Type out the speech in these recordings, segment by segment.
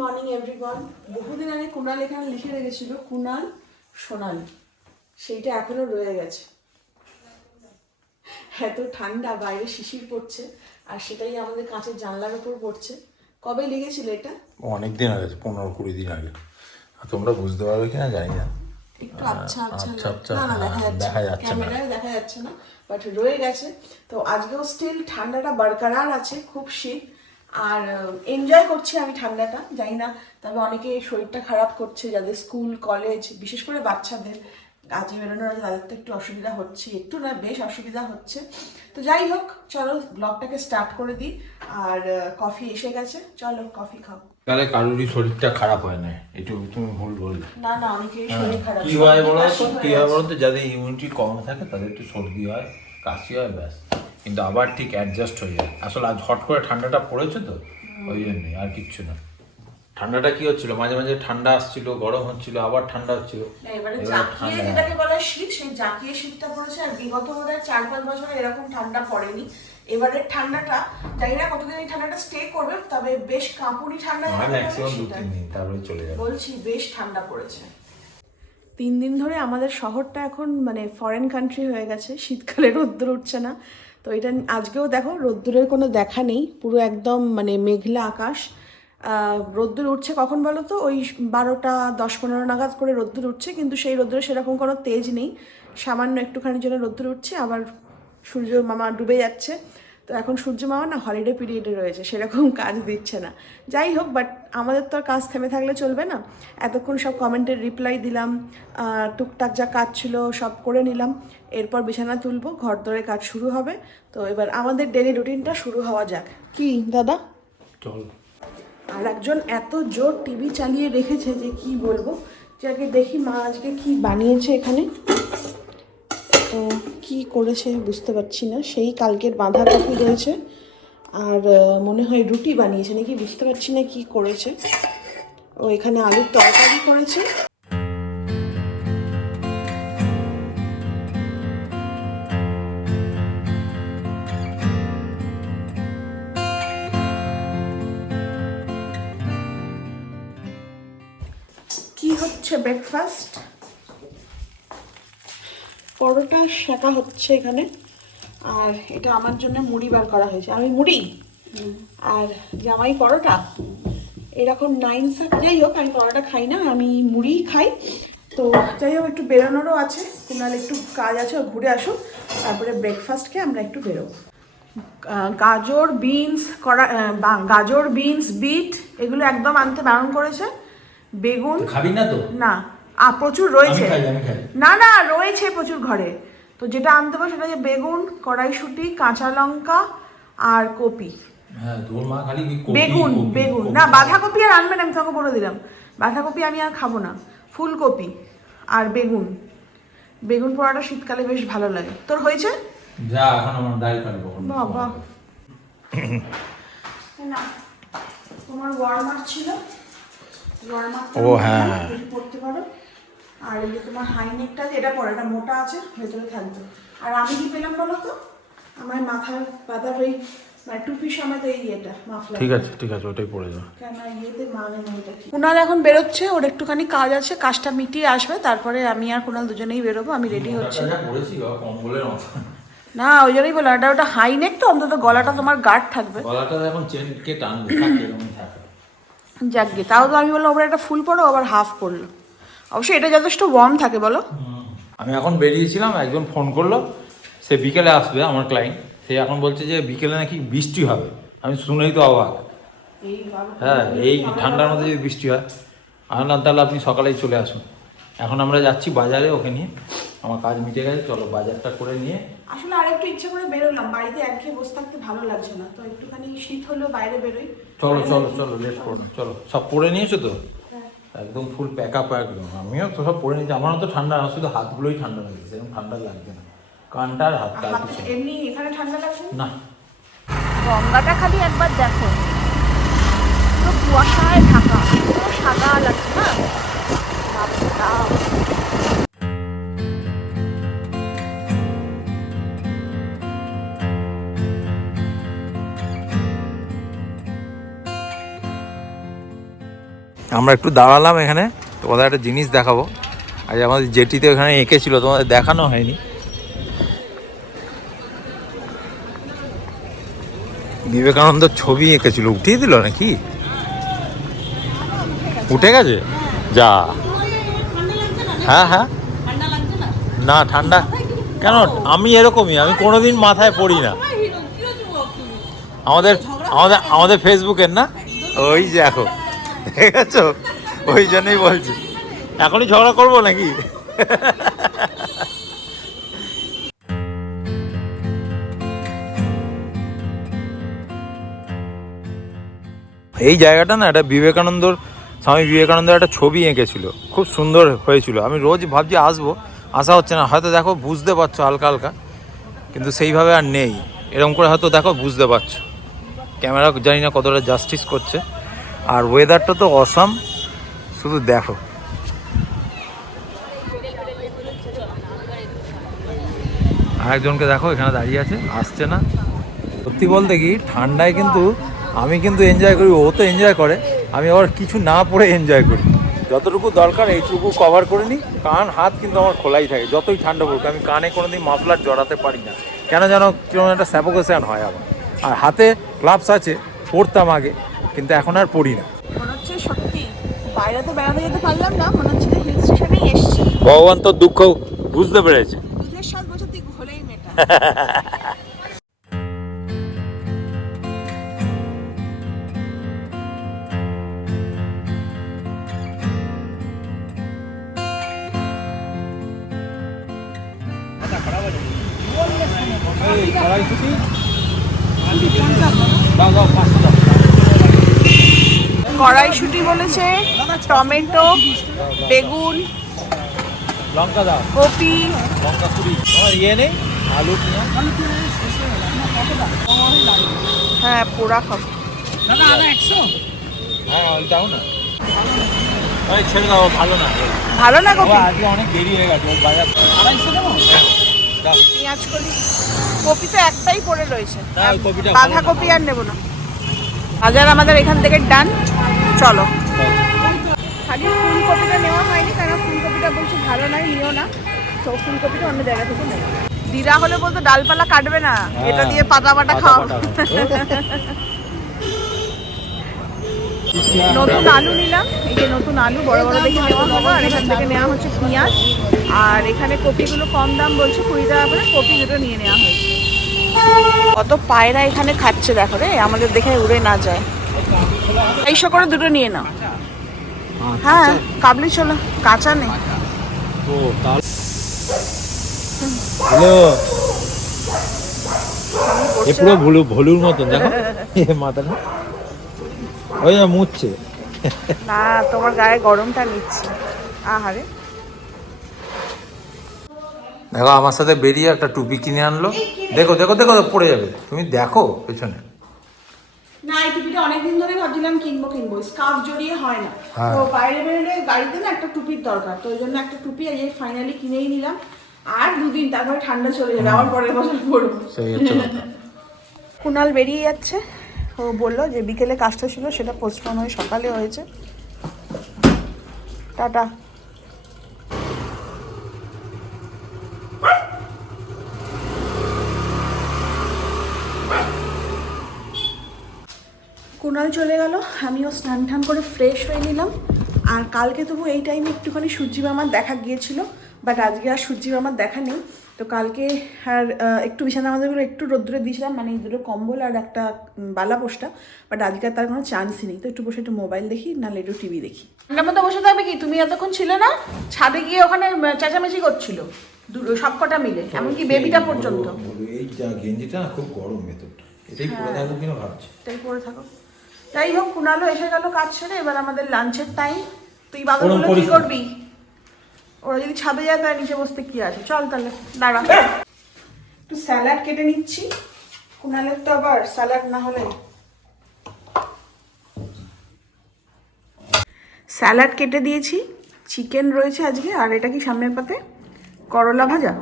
Morning everyone বহুদিন আগে কুণাল এখানে লিখে রেখেছিল কুণাল সোনালি। সেইটা এখনও রয়ে গেছে। এত ঠান্ডা বাইরে শিশির পড়ছে আর সেটাই আমাদের কাঁচের জানলার উপর পড়ছে। কবে লেগেছিল এটা? অনেক দিন গেছে পনেরো কুড়ি দিন আগে। তোমরা বুঝতে পারবে কিনা জানি না। একটু আচ্ছা আচ্ছা না না দেখা হ্যাঁ, যাচ্ছে দেখা না। যাচ্ছে না। ক্যামেরায় দেখা যাচ্ছে না বাট রয়ে গেছে। তো আজকেও স্টিল ঠান্ডাটা বরকরার আছে খুব শীত। আর এনজয় করছি আমি ঠান্ডাটা জানি না তবে অনেকে শরীরটা খারাপ করছে যাদের স্কুল কলেজ বিশেষ করে বাচ্চাদের কাজে বেরোনোর তাদের তো একটু অসুবিধা হচ্ছে একটু না বেশ অসুবিধা হচ্ছে। তো যাই হোক চলো ব্লগটাকে স্টার্ট করে দিই। আর কফি এসে গেছে চলো কফি খাও। তাহলে কারোরই শরীরটা খারাপ হয় না একটু তুমি ভুল বললে। না না অনেকেই শরীর খারাপ কি হয় বলো তো কি হয় বলো তো যাদের ইমিউনিটি কম থাকে তাদের একটু সর্দি হয় কাশি হয় ব্যাস। কিন্তু আবার ঠিক অ্যাডজাস্ট হয়ে যায়। আসলে আজ হট করে ঠান্ডাটা পড়েছে তো ওই জন্যই আর কিচ্ছু না। ঠান্ডাটা কি হচ্ছিল? মাঝে মাঝে ঠান্ডা আসছিল গরম হচ্ছিল আবার ঠান্ডা হচ্ছিল। না, এবারে জাকিয়ে যেটাকে বলা শীত সেই জাকিয়ে শীতটা পড়েছে আর বিগত বোধ হয় চার পাঁচ বছরে এরকম ঠান্ডা পড়েনি। এবারের ঠান্ডাটা জানি না কতদিন এই ঠান্ডাটা স্টে করবে তবে বেশ কাঁপুনি ঠান্ডা ম্যাক্সিমাম দু তিন দিন তারপরে চলে যাবে। বলছি বেশ ঠান্ডা পড়েছে। তিন দিন ধরে আমাদের শহরটা এখন মানে ফরেন কান্ট্রি হয়ে গেছে শীতকালে রোদ্দুর উঠছে না। তো এটা আজকেও দেখো, রোদ্দুরের কোনো দেখা নেই, পুরো একদম মানে মেঘলা আকাশ। রোদ্দুর উঠছে কখন বলো তো? ওই বারোটা, দশ, পনেরো নাগাদ করে রোদ্দুর উঠছে, কিন্তু সেই রোদ্দুরে সেরকম কোনো তেজ নেই। সামান্য একটুখানির জন্য রোদ্দুর উঠছে, আবার সূর্য মামা ডুবে যাচ্ছে। তো এখন সূর্য মামা না হলিডে পিরিয়ডে রয়েছে সেরকম কাজ দিচ্ছে না। যাই হোক বাট আমাদের তো আর কাজ থেমে থাকলে চলবে না। এতক্ষণ সব কমেন্টের রিপ্লাই দিলাম টুকটাক যা কাজ ছিল সব করে নিলাম। এরপর বিছানা তুলবো ঘর দরে কাজ শুরু হবে। তো এবার আমাদের ডেলি রুটিনটা শুরু হওয়া যাক। কি দাদা? চল। আর একজন এত জোর টিভি চালিয়ে রেখেছে যে কি বলব? যে আগে দেখি মা আজকে কি বানিয়েছে এখানে? তো কি করেছে বুঝতে পারছি না। সেই কালকের বাঁধা বাঁধাকপি রয়েছে আর মনে হয় রুটি বানিয়েছে নাকি বুঝতে পারছি না কি করেছে। ও এখানে আলুর তরকারি করেছে। হচ্ছে ব্রেকফাস্ট পরোটা শেখা হচ্ছে এখানে। আর এটা আমার জন্য মুড়ি বার করা হয়েছে। আমি মুড়ি আর জামাই পরোটা। এরকম নাইন সাত যাই হোক আমি পরোটা খাই না আমি মুড়ি খাই। তো যাই হোক একটু বেরোনোরও আছে। কুনাল একটু কাজ আছে ঘুরে আসুক। তারপরে ব্রেকফাস্টকে আমরা একটু বেরোবো। গাজর বিনস করা বা- গাজর বিনস বিট এগুলো একদম আনতে বারণ করেছে। বেগুন খাবি না তো? না। আ প্রচুর রয়েছে। না না রয়েছে প্রচুর ঘরে। তো যেটা আনতে পারো সেটা যে বেগুন কড়াইশুঁটি কাঁচা লঙ্কা আর কপি। হ্যাঁ বেগুন বেগুন। না বাঁধাকপি আর আনবেন আমি তোকে বলে দিলাম। বাঁধাকপি আমি আর খাব না। ফুলকপি আর বেগুন। বেগুন পোড়াটা শীতকালে বেশ ভালো লাগে। তোর হয়েছে? যা এখন আমার দাড়ি কাটবো বাবা। না তোমার ওয়ার্মার ছিল। ওয়ার্মার ও, হ্যাঁ। পড়তে পারো। আর এই যে তোমার হাইনেকটা আছে এটা পরে এটা মোটা আছে ভেতরে থাকবে। আর আমি কি পেলাম বলো তো? আমার মাথার পাতার ওই মানে ঠিক আছে ঠিক আছে ওটাই পড়ে মানে কুনাল এখন বেরোচ্ছে ওর একটুখানি কাজ আছে কাজটা মিটিয়ে আসবে তারপরে আমি আর কুনাল দুজনেই বেরোবো আমি রেডি হচ্ছি। না ওই জন্যই বললাম এটা ওটা হাই নেক তো অন্তত গলাটা তোমার গার্ড থাকবে। গলাটা এখন চেনকে টানবে থাকে এরকমই যাকগে তাও তো আমি বললাম ওপরে একটা ফুল পরো আবার হাফ পরলো অবশ্যই এটা যথেষ্ট ওয়ার্ম থাকে বলো। আমি এখন বেরিয়েছিলাম একজন ফোন করল সে বিকেলে আসবে আমার ক্লায়েন্ট সে এখন বলছে যে বিকেলে নাকি বৃষ্টি হবে। আমি শুনেই তো অবাক। হ্যাঁ এই ঠান্ডার মধ্যে যদি বৃষ্টি হয় আমি বললাম তাহলে আপনি সকালেই চলে আসুন। এখন আমরা যাচ্ছি বাজারে ওকে নিয়ে। আমার কাজ মিটে গেছে চলো বাজারটা করে নিয়ে। আসলে আর একটু ইচ্ছা করে বেরোলাম বাড়িতে একঘেয়ে বসে থাকতে ভালো লাগছে না। তো একটুখানি শীত হলেও বাইরে বেরোই। চলো চলো চলো লেট করো চলো সব পরে নিয়েছো তো? একদম ফুল প্যাক আপ একদম। আমিও তো সব পরে নিচ্ছি আমারও তো ঠান্ডা না শুধু হাতগুলোই ঠান্ডা লাগছে সেরকম ঠান্ডা লাগছে না। কানটা আর হাতটা এমনি এখানে ঠান্ডা লাগছে? না। গঙ্গাটা খালি একবার দেখো। পুরো কুয়াশায় ঢাকা। পুরো সাদা লাগছে না? আমরা একটু দাঁড়ালাম এখানে, তোমাদের একটা জিনিস দেখাবো। আজ আমাদের জেটিতে ওখানে এঁকেছিল তোমাদের দেখানো হয়নি। বিবেকানন্দ ছবি এঁকেছিল, উঠিয়ে দিল নাকি? উঠে গেছে? যা। হ্যাঁ হ্যাঁ। না, ঠান্ডা। কেন, আমি এরকমই, আমি কোনোদিন মাথায় পড়ি না। আমাদের আমাদের আমাদের ফেসবুকের না? ওই যে এখন দেখেছ ওই জন্যই বলছি। এখনই ঝগড়া করব নাকি? এই জায়গাটা না একটা বিবেকানন্দর, স্বামী বিবেকানন্দের একটা ছবি এঁকেছিল। খুব সুন্দর হয়েছিল। আমি রোজ ভাবছি আসব। আসা হচ্ছে না। হয়তো দেখো, বুঝতে পারছ হালকা হালকা। কিন্তু সেইভাবে আর নেই। এরকম করে হয়তো দেখো, বুঝতে পারছ। ক্যামেরা জানি না কতটা জাস্টিস করছে। আর ওয়েদারটা তো অসাম শুধু দেখো। আরেকজনকে দেখো এখানে দাঁড়িয়ে আছে আসছে না। সত্যি বলতে কি ঠান্ডায় কিন্তু আমি কিন্তু এনজয় করি ও তো এনজয় করে। আমি আবার কিছু না পরে এনজয় করি। যতটুকু দরকার এইটুকু কভার করে নিই। কান হাত কিন্তু আমার খোলাই থাকে যতই ঠান্ডা পড়ুক। আমি কানে কোনোদিন মাফলার জড়াতে পারি না। কেন যেন কেমন একটা স্যাপোকেশন হয় আমার। আর হাতে গ্লাভস আছে পরতাম আগে। কিন্তু এখন আর পরি না। মনে হচ্ছে সত্যি বাইরে তো বেড়াতে যেতে পারলাম না মনে হচ্ছে হিল স্টেশনেই এসছি। ভগবান তোর দুঃখ বুঝতে পেরেছে। দুধের তুই মেটা কড়াইশুটি। বলেছে টমেটো বেগুন লঙ্কা দাও কপি। লঙ্কা কুড়ি আমার ইয়ে নেই আলু হ্যাঁ পোড়া খাব। হ্যাঁ দাও না ওই ছেড়ে দাও ভালো না ভালো না কপি? আজকে অনেক দেরি হয়ে গেছে বাজার হ্যাঁ। পেঁয়াজ কলি। কপি তো একটাই পড়ে রয়েছে। বাঁধাকপি আর নেব না। বাজার আমাদের এখান থেকে ডান। চলো। আগে ফুলকপিটা নেওয়া হয়নি কারণ ফুলকপিটা বলছি ভালো নয় নিও না। তো ফুলকপিটা অন্য জায়গা থেকে দিদা হলে বলতো ডালপালা কাটবে না এটা দিয়ে পাতা বাটা পাতা নতুন আলু নিলাম এই যে নতুন আলু বড় বড় দেখে নেওয়া হলো আর এখান থেকে নেওয়া হচ্ছে পেঁয়াজ। আর এখানে কপিগুলো কম দাম বলছে কুড়ি টাকা করে কপি দুটো নিয়ে নেওয়া হয়েছে। কত পায়রা এখানে খাচ্ছে দেখো রে আমাদের দেখে উড়ে না যায়। এইসব করে দুটো নিয়ে নাও। হ্যাঁ কাবলি ছোলা কাঁচা নেই। ও হ্যালো এ পুরো ভুলু ভলুর মতন দেখো। এ মাথাটা ওই যে না তোমার গায়ে গরমটা নিচ্ছে। আহারে। দেখো আমার সাথে বেরিয়ে একটা টুপি কিনে আনলো। দেখো দেখো দেখো পড়ে যাবে। তুমি দেখো পেছনে। না এই টুপিটা অনেকদিন ধরে ভাবছিলাম কিনবো কিনবো। স্কার্ফ জড়িয়ে হয় না। হ্যাঁ। তো বাইরে বেরোলে গাড়িতে না একটা টুপির দরকার। তো ওই জন্য একটা টুপি আজ ফাইনালি কিনেই নিলাম। আর দুদিন তারপরে ঠান্ডা চলে যাবে। আবার পরের বছর পরবো। সেই হচ্ছে কুনাল বেরিয়ে যাচ্ছে। ও বলল যে বিকেলে কাজটা ছিল সেটা পোস্টপোন হয়ে সকালে হয়েছে। টাটা। কুনাল চলে গেল। আমিও স্নান টান করে ফ্রেশ হয়ে নিলাম। আর কালকে তবু এই টাইমে একটুখানি সূর্যি মামার দেখা গিয়েছিল বাট আজকে আর সূর্যি মামার দেখা নেই। তো কালকে আর একটু বিছানা আমাদেরগুলো একটু রোদ্দুরে দিয়েছিলাম মানে এই দুটো কম্বল আর একটা বালা পোস্টা বাট আজকে আর তার কোনো চান্সই নেই। তো একটু বসে একটু মোবাইল দেখি নাহলে একটু টিভি দেখি। ঠান্ডার মধ্যে বসে থাকবে কি? তুমি এতক্ষণ ছিলে না? ছাদে গিয়ে ওখানে চেঁচামেচি করছিল। দুটো সবকটা মিলে এমনকি বেবিটা পর্যন্ত। এই গেঞ্জিটা খুব গরম ভেতরটা। এটাই পরে থাকব কিনা ভাবছি। তাই পরে থাকো। যাই হোক কুনালো এসে গেল কাজ সেরে এবার আমাদের লাঞ্চের টাইম তুই বাবা কি করবি? ওরা যদি ছাদে যায় তাহলে নিচে বসতে কি আছে? চল তাহলে দাঁড়া। একটু স্যালাড কেটে নিচ্ছি। কুনালের তো আবার স্যালাড না হলে। স্যালাড কেটে দিয়েছি। চিকেন রয়েছে আজকে আর এটা কি সামনের পাতে? করলা ভাজা?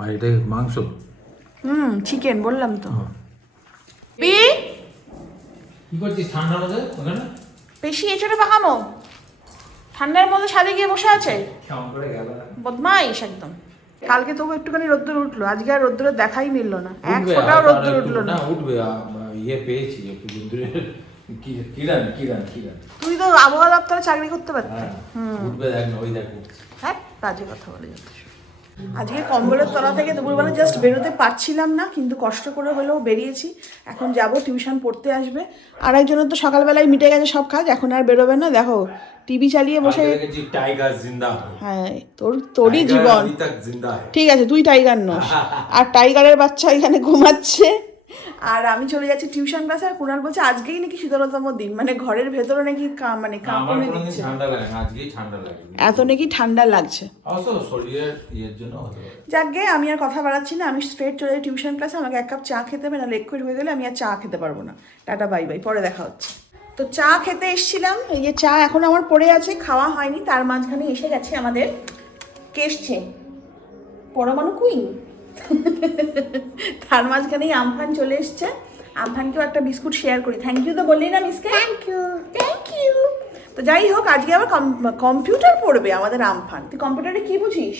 আর এটা মাংস? হুম চিকেন বললাম তো। বি? কি করছিস? ঠান্ডার মধ্যে ওখানে? এঁচড়ে পাকামো ঠান্ডার মধ্যে ছাদে গিয়ে বসে আছে? কেমন করে গেল? বদমাইশ একদম। কালকে তবু একটুখানি রোদ্দুর উঠল আজকে আর রোদ্দুরের দেখাই মিললো না। এক ফোঁটাও রোদ্দুর উঠল না। উঠবে ইয়ে পেয়েছি একটু রোদ্দুরে। কি- কিরান কিরান কিরান। তুই তো আবহাওয়া দপ্তরে চাকরি করতে পারতি। হ্যাঁ উঠবে দেখ না ওই দেখ হ্যাঁ বাজে কথা বলে যাচ্ছে। আজকে কম্বলের তলা থেকে দুপুরবেলা জাস্ট বেরোতে পারছিলাম না কিন্তু কষ্ট করে হলেও বেরিয়েছি। এখন যাব টিউশন পড়তে আসবে। আর একজনের তো সকালবেলায় মিটে গেছে সব কাজ এখন আর বেরোবে না। দেখো টিভি চালিয়ে বসে হ্যাঁ তোর তোরই জীবন। ঠিক আছে তুই টাইগার নস। আর টাইগারের বাচ্চা এখানে ঘুমাচ্ছে। আর আমি চলে যাচ্ছি টিউশন ক্লাসে আর কুণাল বলছে আজকেই নাকি শীতলতম দিন। মানে ঘরের ভেতরে নাকি মানে কাঁপুনি দিচ্ছে। ঠান্ডা লাগে আজকেই ঠান্ডা লাগে। এত নাকি ঠান্ডা লাগছে। শরীরের ইয়ের জন্য যাকে আমি আর কথা বাড়াচ্ছি না আমি স্ট্রেট চলে যাই টিউশন ক্লাসে আমাকে এক কাপ চা খেতে হবে না লিকুইড হয়ে গেলে আমি আর চা খেতে পারব না। টাটা বাই বাই পরে দেখা হচ্ছে। তো চা খেতে এসেছিলাম এই যে চা এখন আমার পড়ে আছে খাওয়া হয়নি তার মাঝখানে এসে গেছে আমাদের কেসছে পরমাণু কুইন তার মাঝখানেই আমফান চলে এসছে। আমফানকেও একটা বিস্কুট শেয়ার করি। থ্যাংক ইউ তো বললি না মিসকে থ্যাংক ইউ থ্যাংক ইউ তো যাই হোক আজকে আবার কম্পিউটার পড়বে আমাদের আমফান। তুই কম্পিউটারে কি বুঝিস?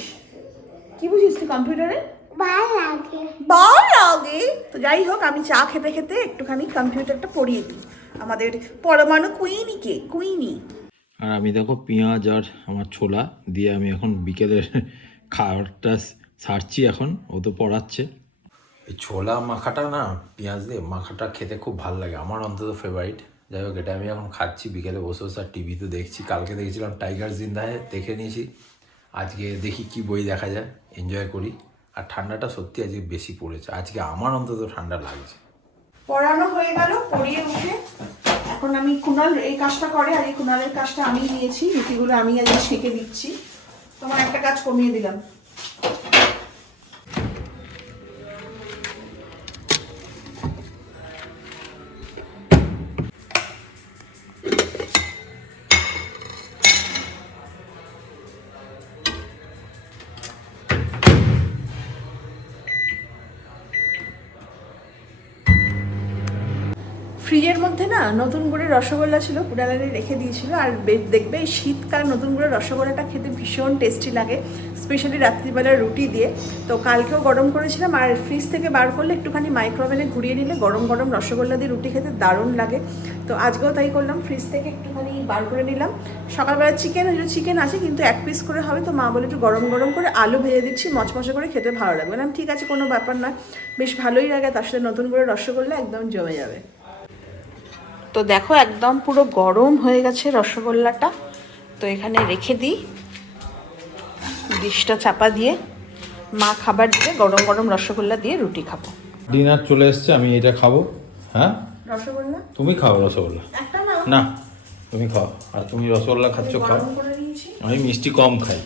কি বুঝিস তুই কম্পিউটারে ভালো লাগে। তো যাই হোক আমি চা খেতে খেতে একটুখানি কম্পিউটারটা পড়িয়ে দিই। আমাদের পরমাণু কুইনিকে কুইনি। আর আমি দেখো পেঁয়াজ আর আমার ছোলা দিয়ে আমি এখন বিকেলের খাবারটা সারছি এখন ও তো পড়াচ্ছে। এই ছোলা মাখাটা না পেঁয়াজ দিয়ে মাখাটা খেতে খুব ভালো লাগে। আমার অন্তত ফেভারিট যাই হোক এটা আমি এখন খাচ্ছি। বিকেলে বসে বসে আর টিভিতে দেখছি। কালকে দেখেছিলাম টাইগার জিন্দায় দেখে নিয়েছি। আজকে দেখি কি বই দেখা যায়। এনজয় করি। আর ঠান্ডাটা সত্যি আজকে বেশি পড়েছে। আজকে আমার অন্তত ঠান্ডা লাগছে। পড়ানো হয়ে গেল পড়িয়ে উঠে এখন আমি কুনাল এই কাজটা করে। আর এই কুনালের কাজটা আমি নিয়েছি। রুটিগুলো আমি আজকে সেঁকে দিচ্ছি। তোমার একটা কাজ কমিয়ে দিলাম। মধ্যে না নতুন করে রসগোল্লা ছিল পুরালারে রেখে দিয়েছিল, আর দেখবে এই শীতকালে নতুন করে রসগোল্লাটা খেতে ভীষণ টেস্টি লাগে স্পেশালি রাত্রিবেলার রুটি দিয়ে। তো কালকেও গরম করেছিলাম, আর ফ্রিজ থেকে বার করলে একটুখানি মাইক্রোওভেনে ঘুরিয়ে নিলে গরম গরম রসগোল্লা দিয়ে রুটি খেতে দারুণ লাগে। তো আজকেও তাই করলাম ফ্রিজ থেকে একটুখানি বার করে নিলাম। সকালবেলা চিকেন ওই চিকেন আছে, কিন্তু এক পিস করে হবে, তো মা বলে একটু গরম গরম করে আলু ভেজে দিচ্ছি, মচমচে করে খেতে ভালো লাগবে। বললাম, ঠিক আছে, কোনো ব্যাপার না বেশ ভালোই লাগে, তার সাথে নতুন করে রসগোল্লা একদম জমে যাবে। তো দেখো একদম পুরো গরম হয়ে গেছে রসগোল্লাটা। তো এখানে রেখে দিই ডিশটা চাপা দিয়ে। মা খাবার দিয়ে গরম গরম রসগোল্লা দিয়ে রুটি খাব। ডিনার চলে এসছে আমি এটা খাব। হ্যাঁ? রসগোল্লা? তুমি খাও রসগোল্লা। একটা না না তুমি খাও। আর তুমি রসগোল্লা খাচ্ছ খাও। আমি মিষ্টি কম খাই।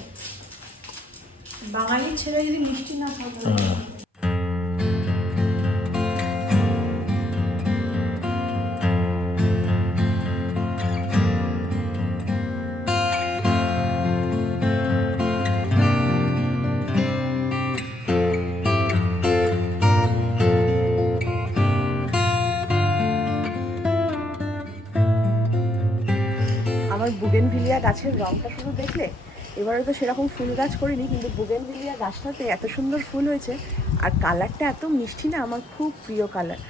বাঙালির ছেলে যদি মিষ্টি না খাব বুগেনভিলিয়া গাছের রংটা শুধু দেখলে এবারে তো সেরকম ফুল গাছ করিনি, কিন্তু বুগেনভিলিয়া গাছটাতে এত সুন্দর ফুল হয়েছে, আর কালারটা এত মিষ্টি না, আমার খুব প্রিয় কালার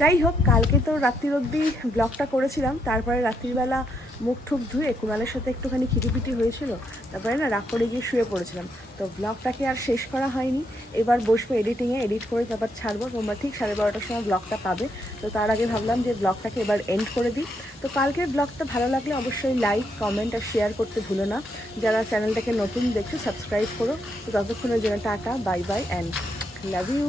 যাই হোক কালকে তো রাত্রির অবধি ব্লগটা করেছিলাম, তারপরে রাত্রিবেলা মুখ ঠুক ধুয়ে কুণালের সাথে একটুখানি খিটিপিটি হয়েছিল, তারপরে না রাগ করে গিয়ে শুয়ে পড়েছিলাম। তো ব্লগটাকে আর শেষ করা হয়নি, এবার বসবো এডিটিংয়ে এডিট করে তারপর ছাড়বো, তোমরা ঠিক সাড়ে বারোটার সময় ব্লগটা পাবে। তো তার আগে ভাবলাম যে ব্লগটাকে এবার এন্ড করে দিই। তো কালকের ব্লগটা ভালো লাগলে অবশ্যই লাইক কমেন্ট আর শেয়ার করতে ভুলো না। যারা চ্যানেলটাকে নতুন দেখছ সাবস্ক্রাইব করো। তো ততক্ষণের জন্য tata bye bye and love you